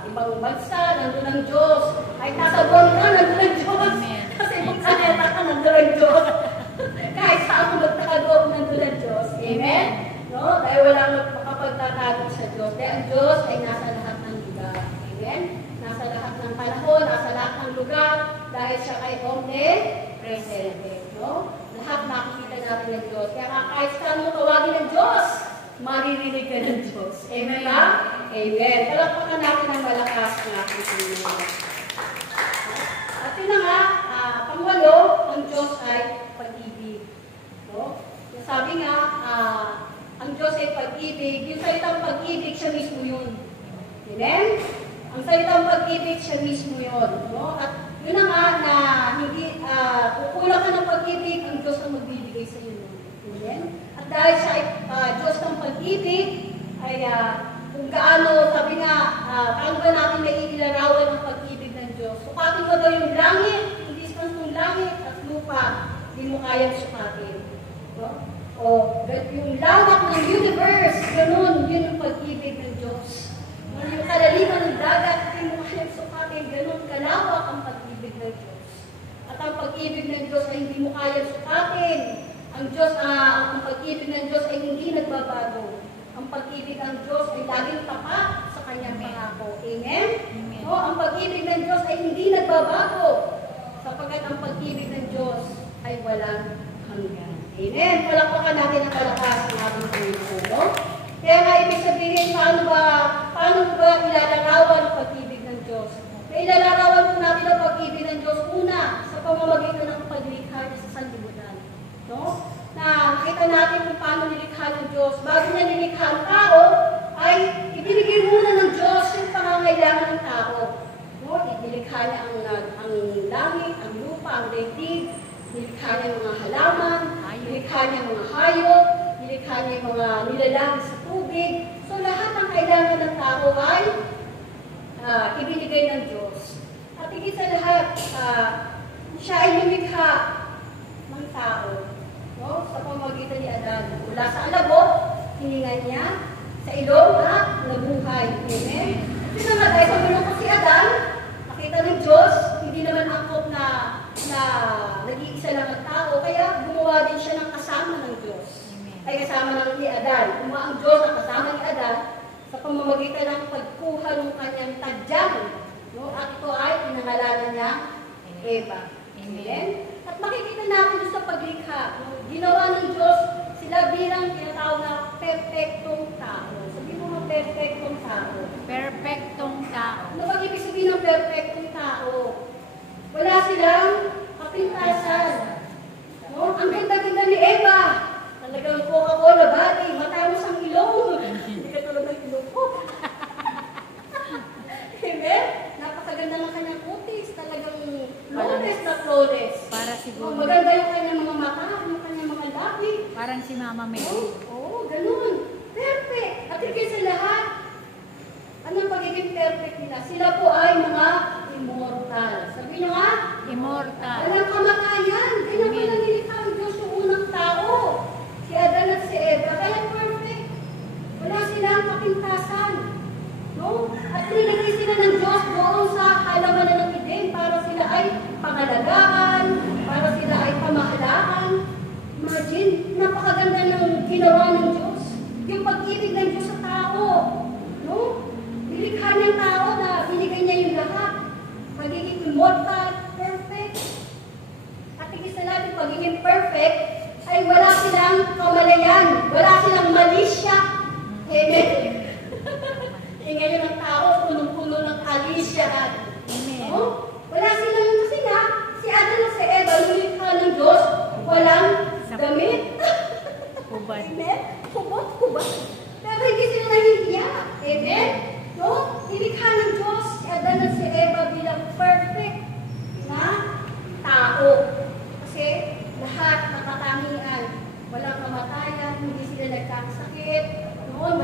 ibang bansa, nandun ang Diyos. Kahit nasa buwan ka, nandun ang Diyos. Kasi kung kaneta ka, nandun ang Diyos. Kahit saan mo magtakago, nandun ang Diyos. Amen? No? Dahil walang makapagtatago sa Diyos. Dahil ang Diyos ay nasa lahat ng lugar. Amen? Nasa lahat ng panahon, nasa lahat ng lugar, dahil siya ay omnipresent. No? Lahat nakikita natin ng Diyos. Kaya kahit saan mo tawagin ng Diyos, maririnig ka ng Diyos. Amen ba? Amen. Palakpakan natin ang malakas ng ating Panginoon. At yun na nga, pangwalo, ang Diyos ay pag-ibig. No? Sabi nga, ang Diyos ay pag-ibig. Yung salitang pag-ibig, siya mismo yun. Amen? Ang salitang pag-ibig, siya mismo yun. No? At yun na nga na hindi, kukulang ka ng pag-ibig, ang Diyos ang magbibigay sa iyo. Amen? At dahil siya ay Diyos ng pag-ibig, ay kung gaano, sabi nga, paano ba natin naiilarawan ang pag-ibig ng Diyos? Sukatin mo daw yung langit, yung distance ng langit at lupa, hindi mo kayang sukatin. No? O yung lawak ng universe, ganun, yun yung pag-ibig ng Diyos. Yung kalaliman ng dagat, hindi mo kayang sukatin, ganun kalawak ang pag-ibig ng Diyos. At ang pag-ibig ng Diyos ay hindi mo kayang sukatin. Ang pag-ibig ng Diyos ay hindi nagbabago. Ang pag-ibig ng Diyos ay laging tapat sa kanyang pangako. Amen? Amen. No, ang pag-ibig ng Diyos ay hindi nagbabago. Sapagkat ang pag-ibig ng Diyos ay walang hanggan. Amen? Palakpakan natin ang malakas ng ating Panginoon. No? Kaya nga ibig sabihin, paano ba ilalarawan ang pag-ibig ng Diyos? Ilalarawan po natin ang pag-ibig ng Diyos una sa pamamagitan ng paglikha sa sanlibutan. No? Na nakita natin kung paano nilikha ng Diyos. Bago niya nilikha ang tao, ay ibinigay muna ng Diyos yung pangangailangan ng tao. No? Nilikha niya ang langit, ang lupa, ang daigdig, nilikha niya ang mga halaman, nilikha niya ang mga hayop, nilikha niya ang mga nilalang sa tubig. So lahat ng kailangan ng tao ay ibinigay ng Diyos. At higit sa lahat, siya ay lumikha ng tao. No? Sa pamamagitan ni Adan. Mula sa alabok, hininga niya, sa ilong at nabuhay. Amen? Yun naman, dahil sa malungkot si Adan, nakita ng Diyos, hindi naman angkop na nag-iisa lang ang tao, kaya gumawa din siya ng kasama ng Diyos. Ay kasama ng ni Adan. Gumawa ang Diyos ang kasama ni Adan sa pamamagitan ng pagkuha ng kanyang tadyang. No? At ito ay pinangalanan niya, Eva. Amen? At makikita natin doon sa paglikha, no? Ginawa ng Diyos sila bilang tinatawag na perfectong tao. Sabihin mo mga perfectong tao. Perfectong tao. Ano ba ibig sabihin ng perfectong tao? Wala silang kapintasan. No? Ang ganda-ganda ni Eva. Talagang Coca-Cola body, matamos ang ilong. Hindi ka tulad ng ilong ko. Amen? Napakaganda ng kanyang kutis. Talagang flawless na flawless. Para siguro. Maganda yung kanyang mga mata, yung kanyang mga labi. Parang si Mama Mary. Oo, ganun. Perfect. At higit sa lahat, anong pagiging perfect nila? Sila po ay mga immortal. Sabihin nyo immortal, perfect. At higit sa lahat, yung pagiging perfect, ay wala silang kamalayan, wala silang malisya. Amen. Eh ngayon ang tao, punong-puno ng alisyahan. Amen. No? Wala silang, kasi nga, si Adam at si Eva, lumikha ng Diyos, walang damit. Hubad. Amen? Hubot. Pero hindi sila nahihiya. Amen? No? Nilikha ng Diyos si Adan at si Eva bilang perfect na tao. Kasi lahat nakatangian. Walang kamatayan, hindi sila nagkakasakit. Noon,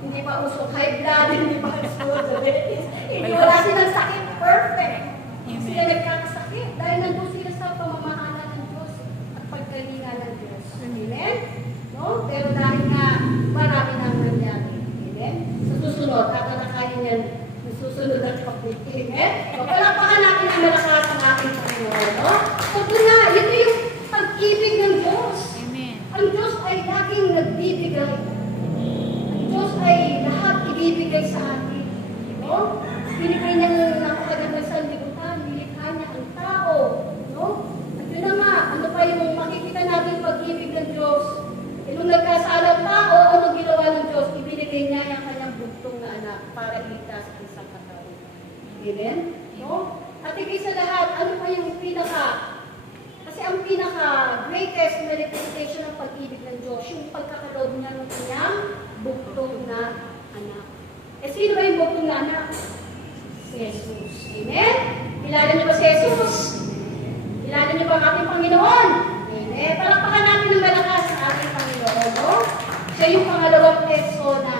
hindi pa usok high blood, hindi pa usok diabetes. Hindi wala silang sakit. Perfect. Hindi sila nagkakasakit dahil nandun sila sa pamamahala ng Diyos at pagkalinga ng Diyos. Amen? No? Pero dahil nga marami nang nangyari. Amen? Sa susunod, tatalakayin yan sa susunod ang topic. Amen? So, palapakan natin ang malakas ng ating Panginoon. No? So, na, ito yung pag-ibig ng Diyos. Amen. Ang Diyos ay laging nagbibigay. Ang Diyos ay lahat ibibigay sa atin. No? Binigay niya ng napakagandang sanlibutan. Nilikha niya ang tao. No? At yun na nga, ano pa yung makikita natin pag-ibig ng Diyos? Nung nagkasalang tao, ano ginawa ng Diyos? Ibinigay niya ang kanyang bugtong na anak para iligtas ang isang katao. Amen? No? At higit sa lahat, ano pa yung kasi ang pinaka-greatest manifestation ng pag-ibig ng Diyos, yung pagkakalob niya ng kanyang bugtong na anak. Eh, sino ba yung bugtong na anak? Si Jesus. Amen? Kilala niyo ba si Jesus? Kilala niyo ba ang ating Panginoon? Amen? Palakpakan natin ng malakas sa ating Panginoon. No? Siya yung pangalawang persona.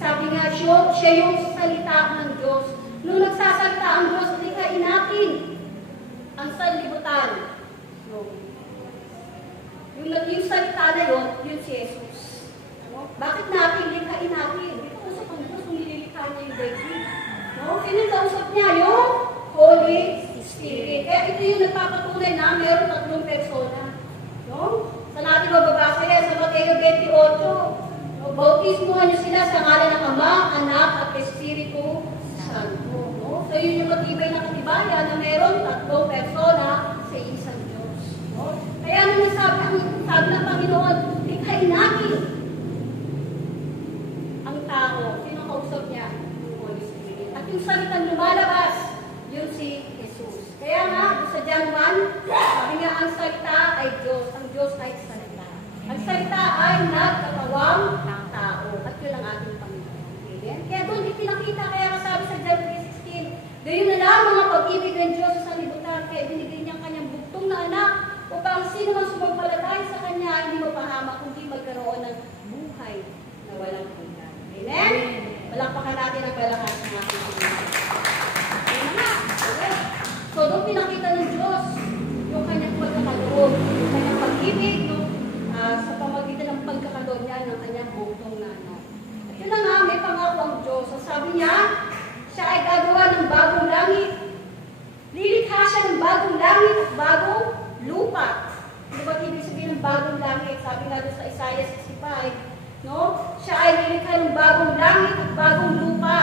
Sabi nga, siya yung salita ng Diyos. Nung nagsasalita ang Diyos, likhain natin ang sanlibutan. Yung salita na yun si Jesus. No? Bakit natin likhain natin? Ito usap ang Diyos kung nililikha niya yung daigdig. No? Sino yung kausap niya? Yung Holy Spirit. Kaya ito yung nagpapatunay na meron tatlong persona. No? Sa natin mababasa yan sa Mateo 28. No? Bautismuhan niyo sila sa ngalan ng Ama, Anak, at Espiritu Santo. No? So yun yung matibay na katibayan na meron tatlong persona sa isang Diyos. No? Kaya nung sabi ng Panginoon, likhain natin ang tao. Sino kausap niya? Yung Holy Spirit. At yung salitang lumalabas, yun si Jesus. Kaya nga, sa John 1, sabi nga, ang salita ay Diyos. Ang Diyos ay salita. Ang salita ay nagkatawang tao. At yun ang ating Panginoon. Amen? Kaya doon ipinakita, kaya sabi sa John 3:16, gayon na lang mga pag-ibig ng Diyos sa sanlibutan, kaya binigay niya ang kanyang bugtong na anak, upang sino man sumampalataya sa kanya, hindi mapahamak, kundi magkaroon ng buhay na walang hanggan. Amen? Palakpakan natin ang malakas ng ating Panginoon. Amen na nga. Okay. So, doon pinakita ng Diyos yung kanyang pagkakaloob, yung kanyang pag-ibig, no? Sa pamagitan ng pagkakaloob niya ng kanyang bugtong na anak. At yun na nga, may pangako ang Diyos. So, sabi niya, siya ay gagawa ng bagong langit. Lilikha siya ng bagong langit at bagong lupa. Ano ba ibig sabihin ng bagong langit? Sabi nga doon sa Isaiah 65, no? Siya ay lilikha ng bagong langit at bagong lupa.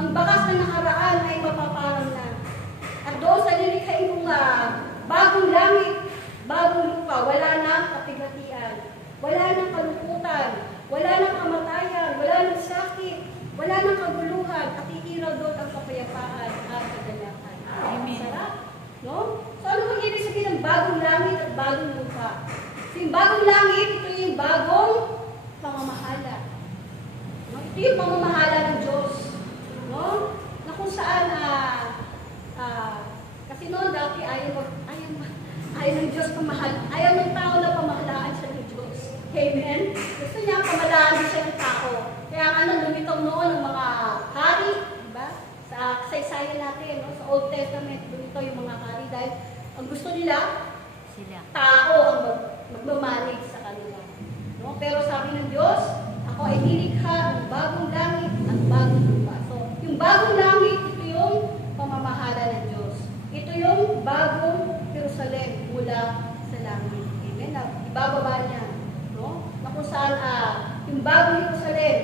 Ang bakas na nakaraan ay mapaparang na. At doon sa lilikhain kong bagong langit, bagong lupa, wala nang kapighatian, wala nang kalungkutan, wala nang kamatayan, wala nang sakit, wala nang kaguluhan, at iiraw doon ang kapayapaan at kagalakan. Amen. Sarap, no? So ano bang ibig sabihin ng bagong langit at bagong lupa? So yung bagong langit, ito yung bagong pamamahala. No? Ito yung pamamahala ng Diyos. No? Na kung saan, kasi noon dati ayaw ng Diyos ayaw ng tao na pamahalaan siya ng Diyos. Amen? Gusto niya pamahalaan siya ng tao. Kaya lumitaw noon ng mga hari, diba? Sa kasaysayan natin, no? Sa Old Testament, lumitaw yung mga hari dahil ang gusto nila, tao ang magmamalig sa kanila. No? Pero sabi ng Diyos, ako ay nilikha ng bagong langit at bagong lupa. So, yung bagong langit, ito yung pamamahala ng Diyos. Ito yung bagong Jerusalem mula sa langit. Amen? Na ibababa niya. No? Na kung saan yung bagong Jerusalem,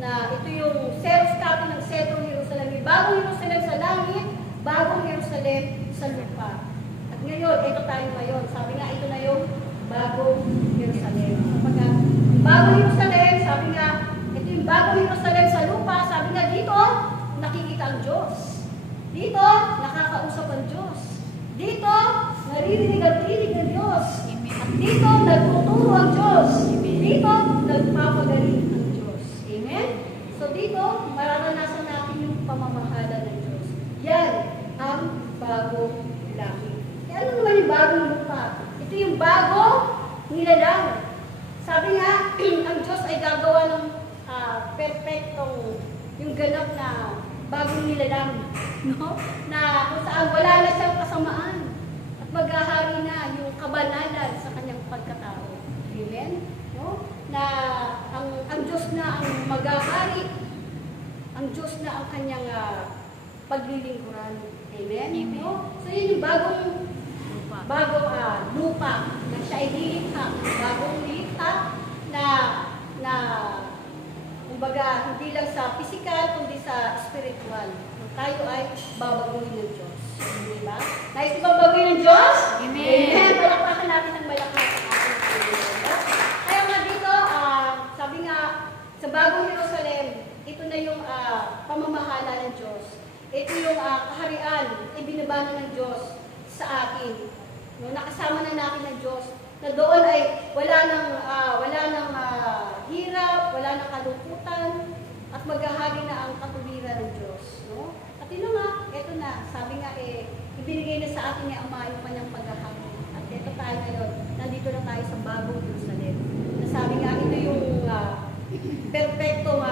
na ito yung Xerox copy ng Sentrong Jerusalem. Yung bagong Jerusalem sa langit, bagong Jerusalem Jerusalem sa lupa. At ngayon, ito tayo ngayon. Sabi nga, ito na yung bagong Jerusalem. Kapag bagong Jerusalem, sabi nga, ito yung bagong Jerusalem sa lupa. Sabi nga, dito, nakikita ang Diyos. Dito, nakakausap ang Diyos. Dito, naririnig ang tinig ng Diyos. At dito, nagtuturo ang Diyos. Dito, nagpapagaling ang Diyos. Amen? So dito, mararanasan natin yung pamamahala ng Diyos. Yan ang bagong langit. E ano naman yung bagong lupa? Ito yung bagong nilalang. Sabi nga, ang Diyos ay gagawa ng perfectong, yung ganap na bagong nilalang. No? Na kung saan wala na siyang kasamaan. At maghahari na yung kabanalan sa kanyang pagkatao. Amen? No? Na ang Diyos na ang maghahari. Ang Diyos na ang kanyang paglilingkuran. Amen? No? So yun yung bagong lupa na siya ay lilikha. Bagong lilikha na kumbaga hindi lang sa physical kundi sa spiritual. Kung tayo ay babaguhin ng Diyos. Diba? Nais ko bang baguhin ng Diyos? Amen. Amen. Palakpakan natin ng malakas ang ating Panginoon. Kaya nga dito, sabi nga, sa bagong Jerusalem, ito na yung pamamahala ng Diyos. Ito yung kaharian, ibinabana ng Diyos sa atin. No, nakasama na natin ng Diyos na doon ay wala nang hirap, wala nang kalungkutan, at maghahagi na ang katuwiran ng Diyos. No? At yun nga, ito na, sabi nga ibinigay na sa atin ni Ama yung kanyang paghahagi. At ito tayo ngayon, nandito na tayo sa bagong Jerusalem. Sabi nga, ito yung perfectong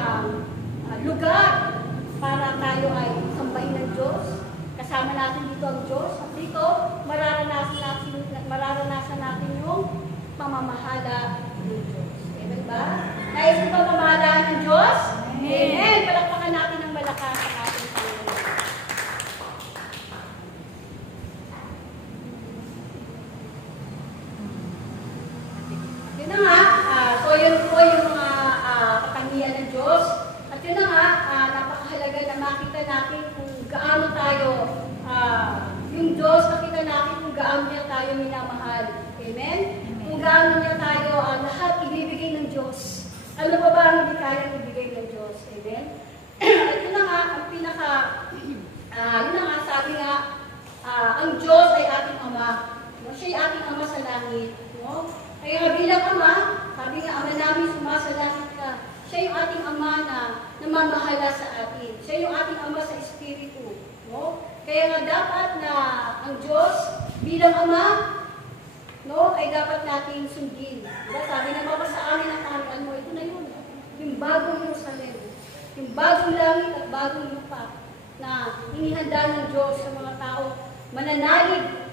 lugar para tayo ay sambahin ng Diyos. Kasama natin dito ang Diyos. At dito, mararanasan natin yung pamamahala ng Diyos. Amen ba? Nais mo ba pamamahala ng Diyos? Amen. Amen. Palakpakan natin ng malakas ang ating Panginoon. Yun na nga. So yun po yung mga katangian ng Diyos. At yun na nga, napakahalaga na makita natin kung gaano tayo, yung Diyos, nakita natin kung gaano niya tayo minamahal. Amen? Kung gaano niya tayo, lahat ibibigay ng Diyos. Ano pa ba ang hindi kaya ibigay ng Diyos? Amen? At yun na nga, ang pinaka, yun na nga, sabi nga, ang Diyos ay ating Ama. No? Siya ay ating Ama sa langit. No? Kaya nga bilang Ama, sabi nga, Ama namin sumasalangit ka. Siya yung ating Ama na namamahala sa atin. Siya yung ating Ama sa Espiritu. No? Kaya nga dapat na ang Diyos bilang Ama, no, ay dapat nating sundin. Diba? Sabi na Baba sa amin ang kaharian mo, ito na yun. Yung bagong Jerusalem. Yung bagong langit at bagong lupa na inihanda ng Diyos sa mga tao mananalig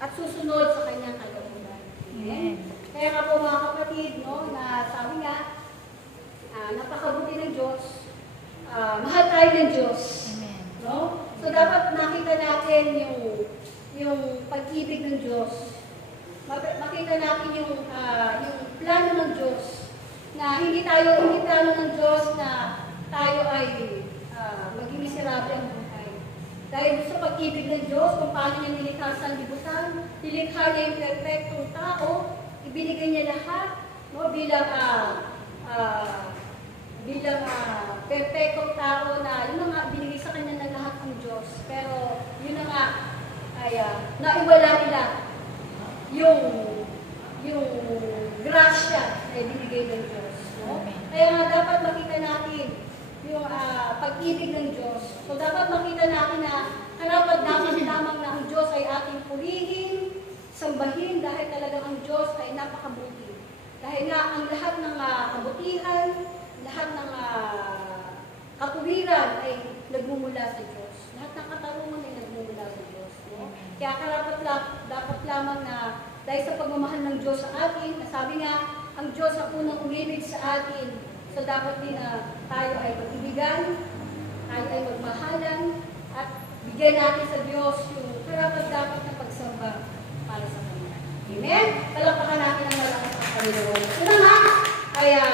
at susunod sa kanyang kalooban. Amen? Kaya nga po mga kapatid, no, na sabi nga, napakabuti ng Diyos, mahal tayo ng Diyos. Amen. No? So dapat nakita natin yung pag-ibig ng Diyos. Makita natin yung plano ng Diyos na hindi plano ng Diyos na tayo ay maging miserable ang buhay. Dahil sa pag-ibig ng Diyos, kung paano niya nilikha sa libutan, nilikha niya yung perfectong tao, ibinigay niya lahat, no, bilang perfectong tao na yun nga binigay sa kanya ng lahat ng Diyos. Pero yun nga ay naiwala nila yung grasya na ibinigay ng Diyos. No? Kaya nga dapat makita natin yung pag-ibig ng Diyos. So dapat makita natin na karapat-dapat lamang na ang Diyos ay ating purihin, sambahin, dahil talagang ang Diyos ay napakabuti. Dahil nga ang lahat ng kabutihan, lahat ng katuwiran ay nagmumula sa Diyos. Lahat ng katarungan ay nagmumula sa Diyos. No? Kaya dapat lamang na dahil sa pagmamahal ng Diyos sa atin, sabi nga, ang Diyos ang unang umibig sa atin. So dapat din na tayo ay mag-ibigan, tayo ay magmahalan, at bigyan natin sa Diyos yung karapat-dapat na pagsamba para sa Kanya. Amen? Palakpakan natin ang malakas sa Panginoon. Ito na nga, kaya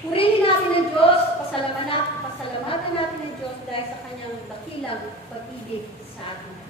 purihin natin ang Diyos, pasalamatan pasalamatan natin ng Diyos dahil sa kanyang dakilang pag-ibig sa atin.